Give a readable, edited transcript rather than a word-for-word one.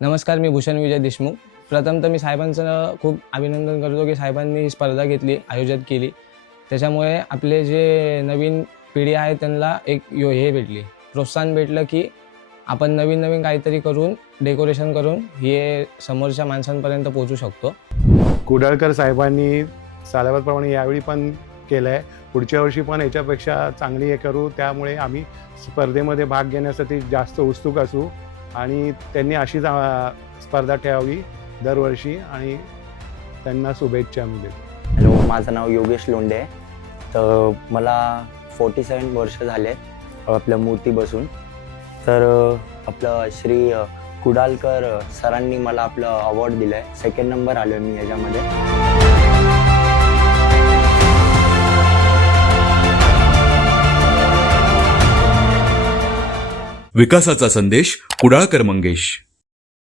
नमस्कार, मी भूषण विजय देशमुख. प्रथमतः मी साहेबांचं खूप अभिनंदन करतो की साहेबांनी ही स्पर्धा घेतली, आयोजित केली. त्याच्यामुळे आपले जे नवीन पिढी आहे त्यांना एक हे भेटली, प्रोत्साहन भेटलं की आपण नवीन नवीन काहीतरी करून डेकोरेशन करून हे समोरच्या माणसांपर्यंत पोहोचू शकतो. कुडाळकर साहेबांनी सालाबादप्रमाणे यावेळी पण केलं आहे. पुढच्या वर्षी पण याच्यापेक्षा चांगली हे करू. त्यामुळे आम्ही स्पर्धेमध्ये भाग घेण्यासाठी जास्त उत्सुक असू आणि त्यांनी अशीच स्पर्धा ठेवावी दरवर्षी आणि त्यांना शुभेच्छा मिळेल. हॅलो, माझं नाव योगेश लोंढे आहे. तर मला 47 वर्ष झाले आपल्या मूर्ती बसून. तर आपलं श्री कुडाळकर सरांनी मला आपलं अवॉर्ड दिलं आहे. 2nd नंबर आलो आहे मी याच्यामध्ये. विकासाचा संदेश कुडाळकर मंगेश.